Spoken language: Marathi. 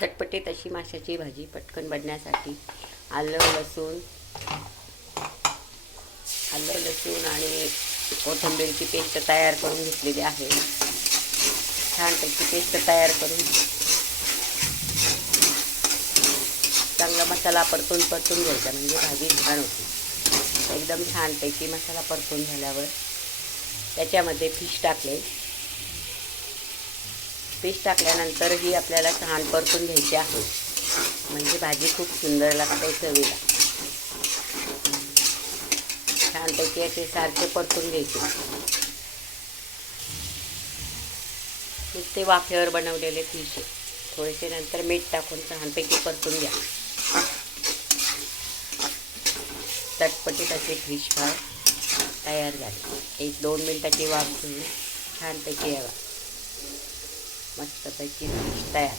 चटपटीत अशी माशाची भाजी पटकन बनण्यासाठी आलं लसूण आणि कोथिंबीरची पेस्ट तयार करून घेतलेली आहे। छानपैकी पेस्ट तयार करून चांगला मसाला परतून घ्यायचा, म्हणजे भाजी छान होती। एकदम छानपैकी मसाला परतून झाल्यावर त्याच्यामध्ये फिश टाकल्यानंतर ही आपल्याला छान परतून घ्यायची आहे, म्हणजे भाजी खूप सुंदर लागते चवीला। छानपैकी असे सारखे परतून घ्यायचे। नुसते वाफेवर बनवलेले फिश थोडेसे नंतर मीठ टाकून छानपैकी परतून घ्या। चटपटीत असे फिश फ्राय तयार झाले। 1-2 मिनिटाची वाफ घेऊन छानपैकी यावा, मस्तपैकी फिश तयार।